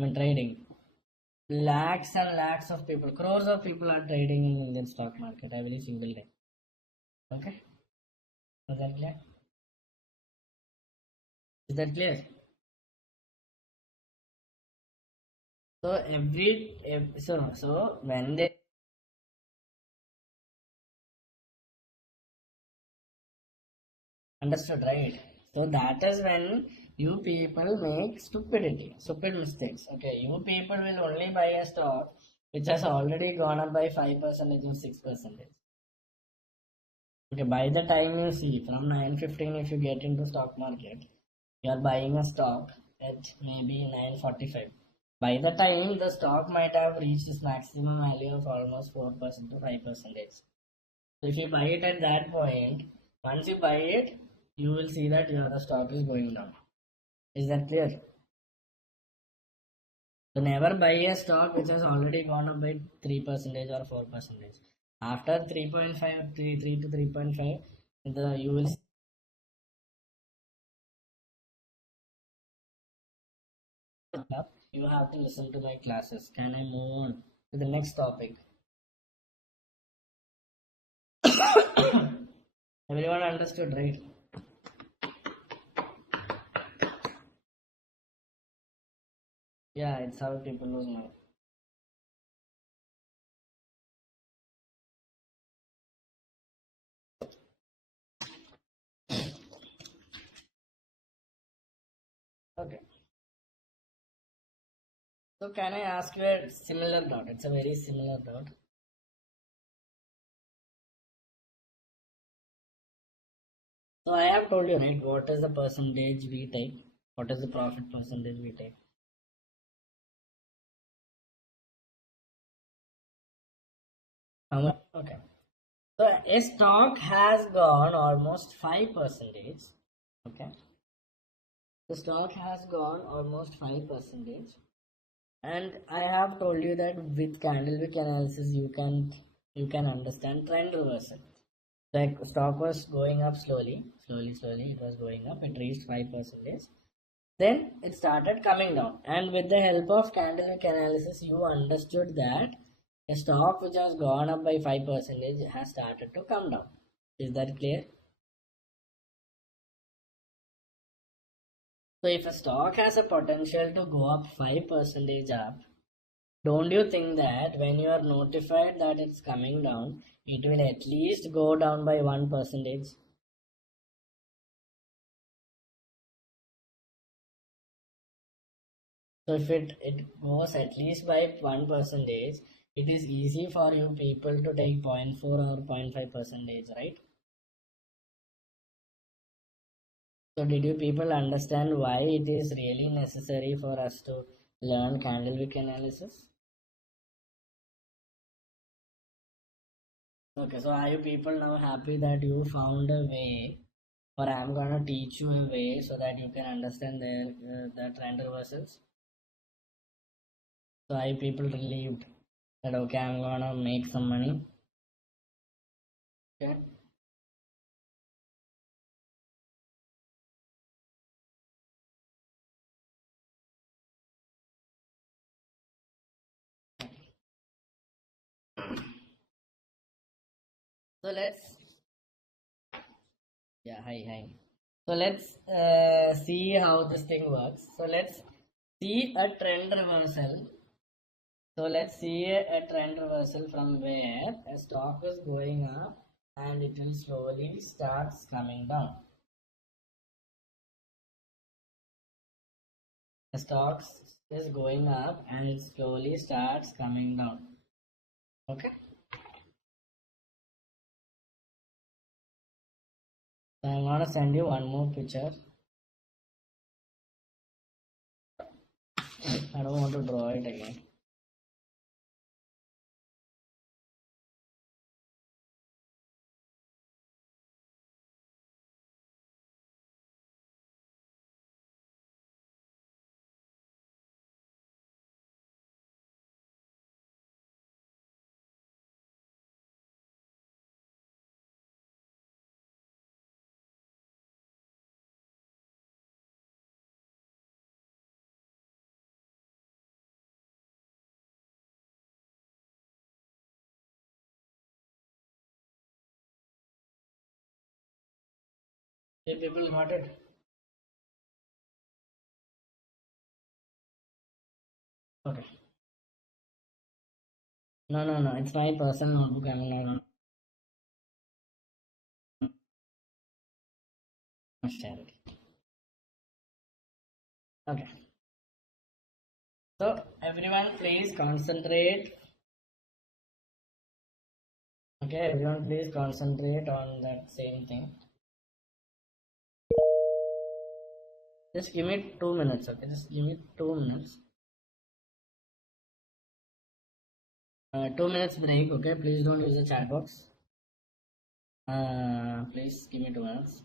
I mean trading. Lakhs and lakhs of people, crores of people are trading in Indian stock market every single day. Okay, is that clear? Is that clear? So so when they understood, right? So that is when you people make stupid mistakes. Okay, you people will only buy a stock which has already gone up by 5% or 6%. Okay, by the time you see from 9:15, if you get into stock market, you are buying a stock at maybe 9:45. By the time the stock might have reached its maximum value of almost 4% to 5%. So if you buy it at that point, once you buy it, you will see that your stock is going down. Is that clear? So never buy a stock which has already gone up by 3% or 4%. After 3.5, 3 to 3.5, you will up. You have to listen to my classes. Can I move on to the next topic? Everyone understood, right? Yeah, it's how people lose money. Okay. So can I ask you a similar doubt? It's a very similar doubt. So I have told you, right, what is the percentage we take? What is the profit percentage we take? How much? Okay. So a stock has gone almost 5%. Okay. The stock has gone almost 5%. And I have told you that with candlewick analysis you can understand trend reversal. Like stock was going up slowly it was going up, it reached 5%. Then it started coming down, and with the help of candlewick analysis you understood that a stock which has gone up by 5% has started to come down. Is that clear? So if a stock has a potential to go up 5% up, don't you think that when you are notified that it's coming down, it will at least go down by 1%? So if it goes at least by 1%, it is easy for you people to take 0.4 or 0.5%, right? So did you people understand why it is really necessary for us to learn candlewick analysis? Okay, so are you people now happy that you found a way, or I'm gonna teach you a way so that you can understand the trend reversals? So are you people relieved that okay, I'm gonna make some money? Okay. So let's yeah, hi. So let's see how this thing works. So let's see a trend reversal. So let's see a trend reversal from where a stock is going up and it will slowly starts coming down. The stock is going up and it slowly starts coming down. Okay. So I'm gonna send you one more picture. I don't want to draw it again. You people got it? Okay. No. It's my personal notebook. I'm not gonna share it. Okay. So everyone, please concentrate. Okay, everyone, please concentrate on that same thing. Just give me 2 minutes. Okay, just give me 2 minutes. 2 minutes break. Okay, please don't use the chat box. Please give me 2 minutes.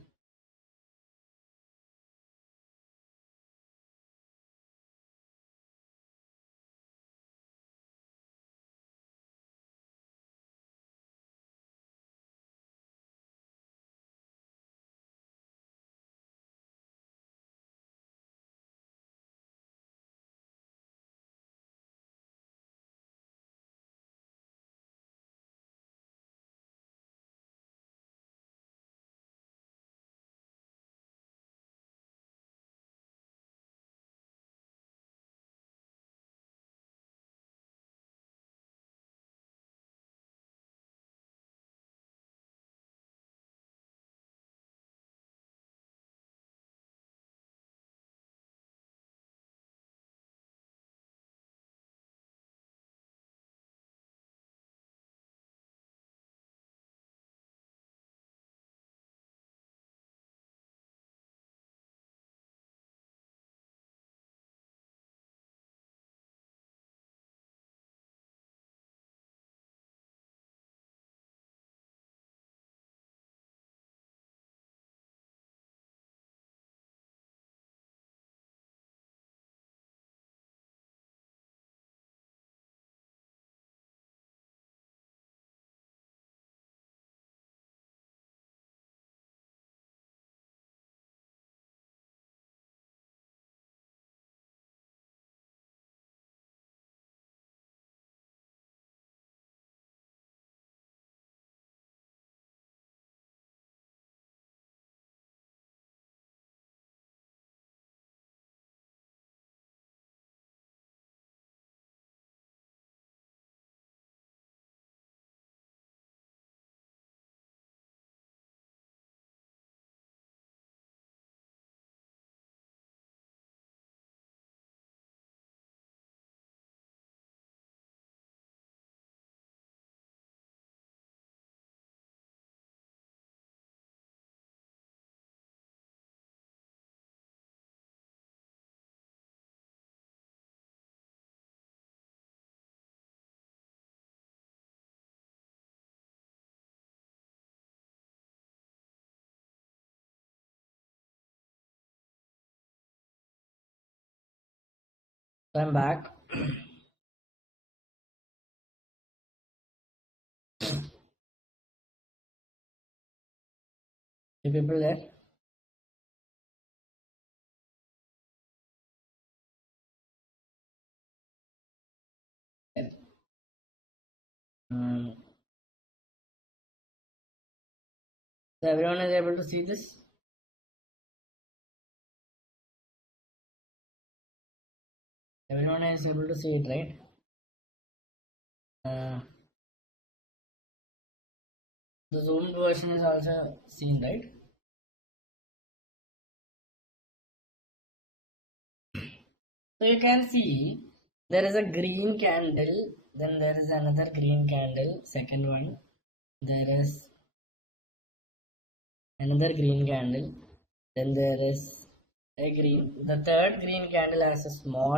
So I'm back. You people there? Um, so everyone is able to see this? Everyone is able to see it, right? The zoomed version is also seen, right? So you can see there is a green candle, then there is another green candle, second one. There is another green candle, then there is a green. The third green candle has a small